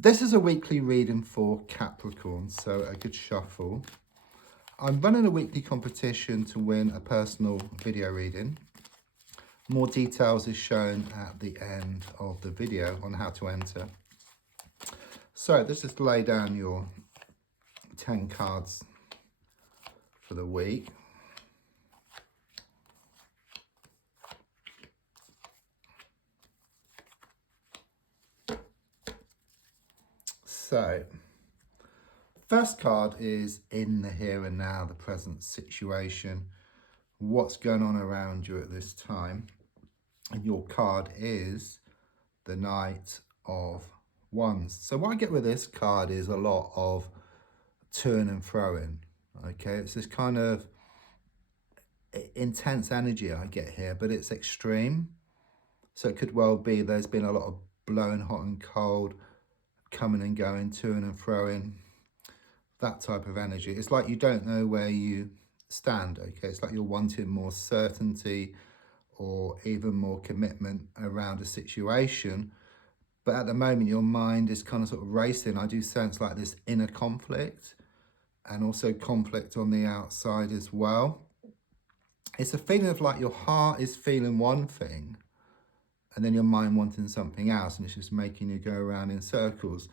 This is a weekly reading for Capricorn, so a good shuffle. I'm running a weekly competition to win a personal video reading. More details is shown at the end of the video on how to enter. So let's just lay down your 10 cards for the week. So, first card is in the here and now, the present situation, what's going on around you at this time. And your card is the Knight of Wands. So what I get with this card is a lot of turn and throwing. Okay, it's this kind of intense energy I get here, but it's extreme. So it could well be there's been a lot of blowing hot and cold, coming and going, toing and throwing, that type of energy. It's like you don't know where you stand, okay? It's like you're wanting more certainty or even more commitment around a situation. But at the moment, your mind is kind of sort of racing. I do sense like this inner conflict and also conflict on the outside as well. It's a feeling of like your heart is feeling one thing and then your mind wanting something else, and it's just making you go around in circles.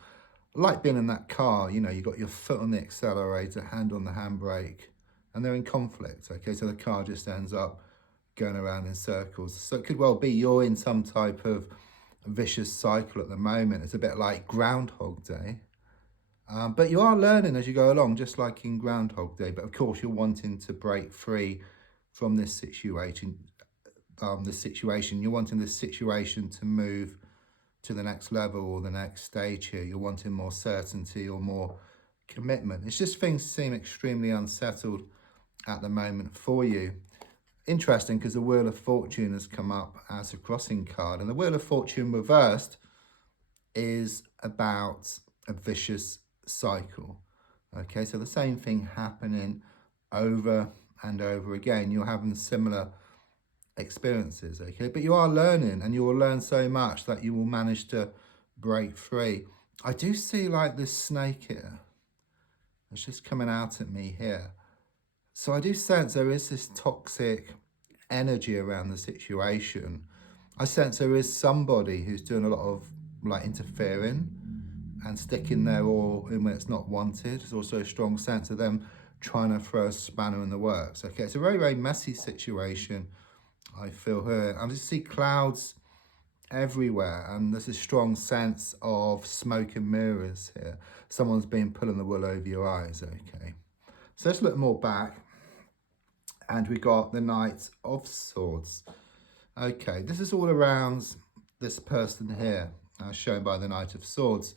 Like being in that car, you know, you got your foot on the accelerator, hand on the handbrake, and they're in conflict, okay? So the car just ends up going around in circles. So it could well be you're in some type of vicious cycle at the moment. It's a bit like Groundhog Day. But you are learning as you go along, just like in Groundhog Day. But of course, you're wanting to break free from this situation. You're wanting this situation to move to the next level or the next stage here. You're wanting more certainty or more commitment. It's just things seem extremely unsettled at the moment for you. Interesting, because the Wheel of Fortune has come up as a crossing card, and the Wheel of Fortune reversed is about a vicious cycle. Okay, so the same thing happening over and over again. You're having similar experiences, okay, but you are learning, and you will learn so much that you will manage to break free. I do see like this snake here. It's just coming out at me here. So I do sense there is this toxic energy around the situation. I sense there is somebody who's doing a lot of like interfering and sticking their oar in when it's not wanted. There's also a strong sense of them trying to throw a spanner in the works. Okay, it's a very, very messy situation, I feel here. I just see clouds everywhere, and there's a strong sense of smoke and mirrors here. Someone's been pulling the wool over your eyes, okay? So let's look more back. And we got the Knight of Swords. Okay, this is all around this person here, shown by the Knight of Swords.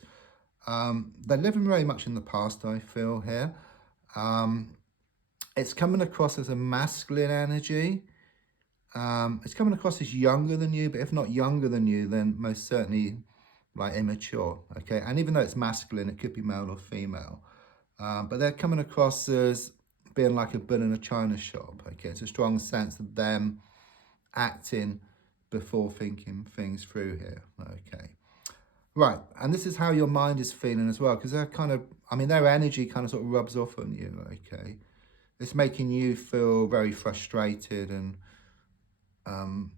They're living very much in the past, I feel here. It's coming across as a masculine energy. It's coming across as younger than you, but if not younger than you, then most certainly like immature, okay? And even though it's masculine, it could be male or female. But they're coming across as being like a bull in a china shop, okay? It's a strong sense of them acting before thinking things through here, okay? Right, and this is how your mind is feeling as well, because they're kind of, I mean, their energy kind of sort of rubs off on you, okay? It's making you feel very frustrated and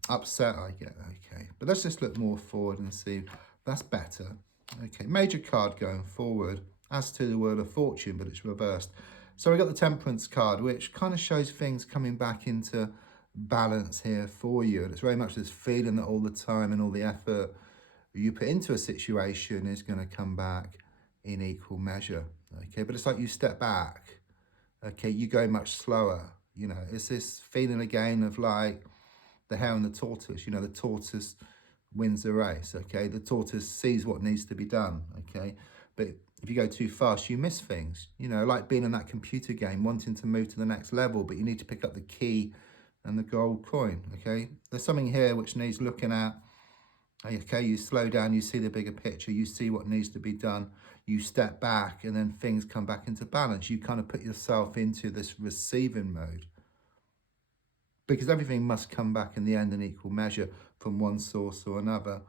upset, I get, okay? But let's just look more forward and see. That's better, okay? Major card going forward, as to the Wheel of Fortune, but it's reversed. So we got the Temperance card, which kind of shows things coming back into balance here for you. And it's very much this feeling that all the time and all the effort you put into a situation is going to come back in equal measure, okay? But it's like you step back, okay? You go much slower, you know? It's this feeling again of like the hare and the tortoise. You know, the tortoise wins the race, okay? The tortoise sees what needs to be done, okay? But if you go too fast, you miss things. You know, like being in that computer game, wanting to move to the next level, but you need to pick up the key and the gold coin, okay? There's something here which needs looking at. Okay, you slow down, you see the bigger picture, you see what needs to be done, you step back, and then things come back into balance. You kind of put yourself into this receiving mode, because everything must come back in the end in equal measure from one source or another.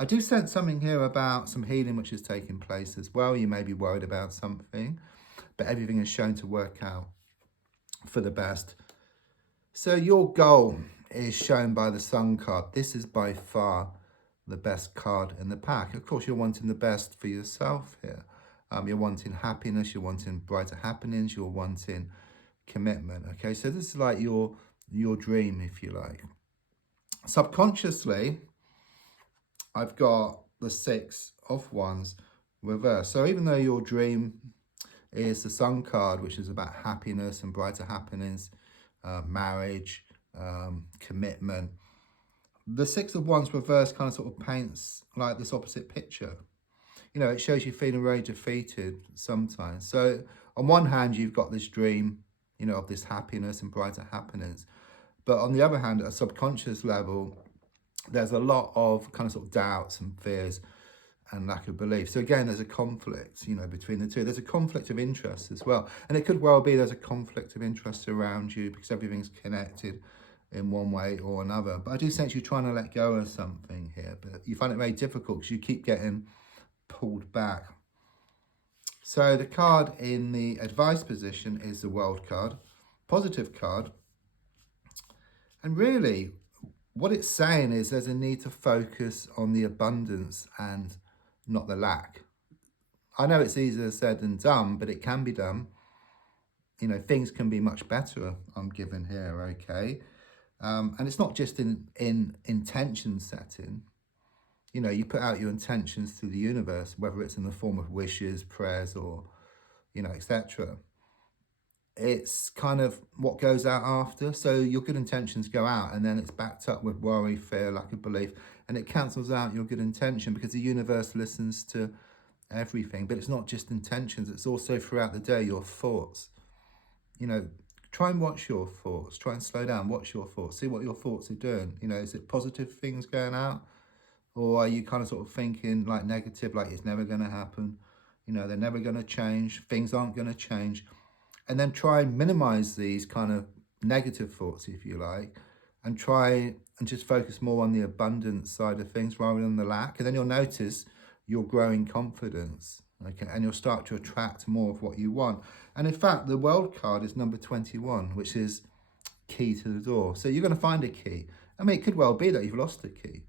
I do sense something here about some healing which is taking place as well. You may be worried about something, but everything is shown to work out for the best. So your goal is shown by the Sun card. This is by far the best card in the pack. Of course, you're wanting the best for yourself here. You're wanting happiness, you're wanting brighter happenings, you're wanting commitment. Okay, so this is like your dream, if you like. Subconsciously, I've got the Six of Wands reversed. So even though your dream is the Sun card, which is about happiness and brighter happenings, marriage, commitment, the Six of Wands reversed kind of sort of paints like this opposite picture. You know, it shows you feeling very defeated sometimes. So on one hand, you've got this dream, you know, of this happiness and brighter happenings. But on the other hand, at a subconscious level, there's a lot of kind of sort of doubts and fears and lack of belief. So again, there's a conflict, you know, between the two. There's a conflict of interest as well. And it could well be there's a conflict of interest around you because everything's connected in one way or another. But I do sense you're trying to let go of something here, but you find it very difficult because you keep getting pulled back. So the card in the advice position is the World card, positive card. And really, what it's saying is there's a need to focus on the abundance and not the lack. I know it's easier said than done, but it can be done. You know, things can be much better, I'm given here, okay? And it's not just in intention setting. You know, you put out your intentions to the universe, whether it's in the form of wishes, prayers, or, you know, etc. It's kind of what goes out after. So your good intentions go out and then it's backed up with worry, fear, lack of belief, and it cancels out your good intention because the universe listens to everything. But it's not just intentions, it's also throughout the day, your thoughts. You know, try and watch your thoughts, try and slow down, watch your thoughts, see what your thoughts are doing. You know, is it positive things going out? Or are you kind of sort of thinking like negative, like it's never going to happen? You know, they're never going to change, things aren't going to change. And then try and minimize these kind of negative thoughts, if you like, and try and just focus more on the abundance side of things rather than the lack. And then you'll notice your growing confidence, okay? And you'll start to attract more of what you want. And in fact, the World card is number 21, which is key to the door. So you're going to find a key. I mean, it could well be that you've lost a key.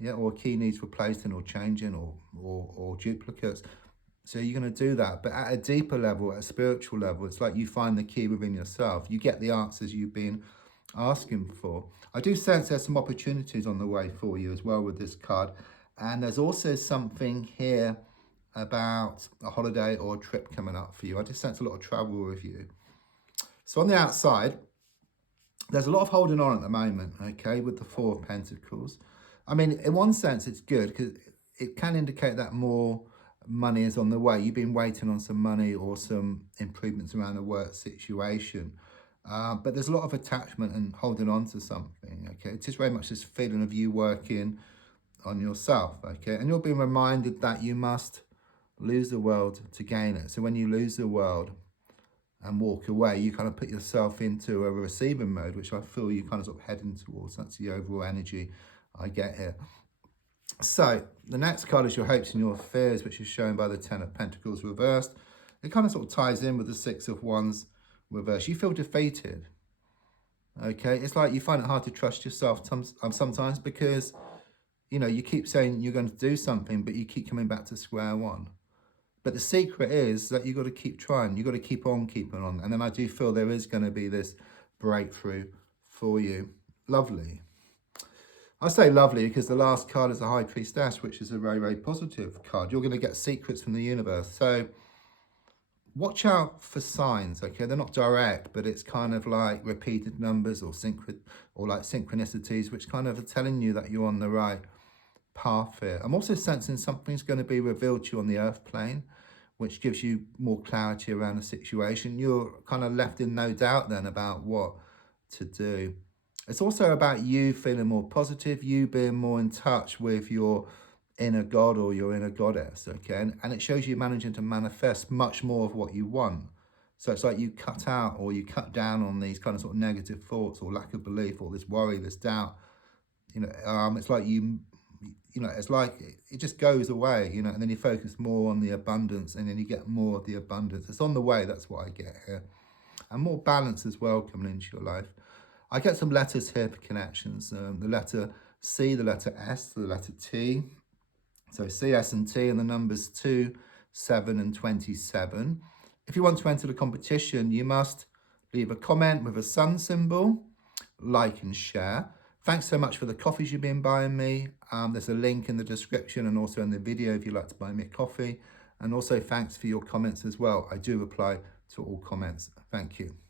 Yeah, or a key needs replacing or changing or duplicates. So you're going to do that. But at a deeper level, at a spiritual level, it's like you find the key within yourself. You get the answers you've been asking for. I do sense there's some opportunities on the way for you as well with this card. And there's also something here about a holiday or a trip coming up for you. I just sense a lot of travel with you. So on the outside, there's a lot of holding on at the moment, okay, with the Four of Pentacles. I mean, in one sense, it's good because it can indicate that more money is on the way. You've been waiting on some money or some improvements around the work situation. But there's a lot of attachment and holding on to something, okay? It is very much this feeling of you working on yourself, okay? And you're being reminded that you must lose the world to gain it. So when you lose the world and walk away, you kind of put yourself into a receiving mode, which I feel you kind of sort of heading towards. That's the overall energy I get here. So the next card is your hopes and your fears, which is shown by the Ten of Pentacles reversed. It kind of sort of ties in with the Six of Wands reversed. You feel defeated. Okay, it's like you find it hard to trust yourself sometimes because, you know, you keep saying you're going to do something, but you keep coming back to square one. But the secret is that you've got to keep trying. You've got to keep on keeping on. And then I do feel there is going to be this breakthrough for you. Lovely. I say lovely because the last card is the High Priestess, which is a very, very positive card. You're going to get secrets from the universe. So watch out for signs, okay? They're not direct, but it's kind of like repeated numbers or like synchronicities, which kind of are telling you that you're on the right path here. I'm also sensing something's going to be revealed to you on the earth plane, which gives you more clarity around the situation. You're kind of left in no doubt then about what to do. It's also about you feeling more positive, you being more in touch with your inner god or your inner goddess, okay? And it shows you managing to manifest much more of what you want. So it's like you cut out or you cut down on these kind of sort of negative thoughts or lack of belief or this worry, this doubt. You know, it's like you you know, it's like it just goes away, you know, and then you focus more on the abundance, and then you get more of the abundance. It's on the way. That's what I get here. And more balance as well coming into your life. I get some letters here for connections. The letter C, the letter S, the letter T. So C, S, and T, and the numbers 2, 7, and 27. If you want to enter the competition, you must leave a comment with a sun symbol, like and share. Thanks so much for the coffees you've been buying me. There's a link in the description and also in the video if you'd like to buy me a coffee. And also thanks for your comments as well. I do reply to all comments. Thank you.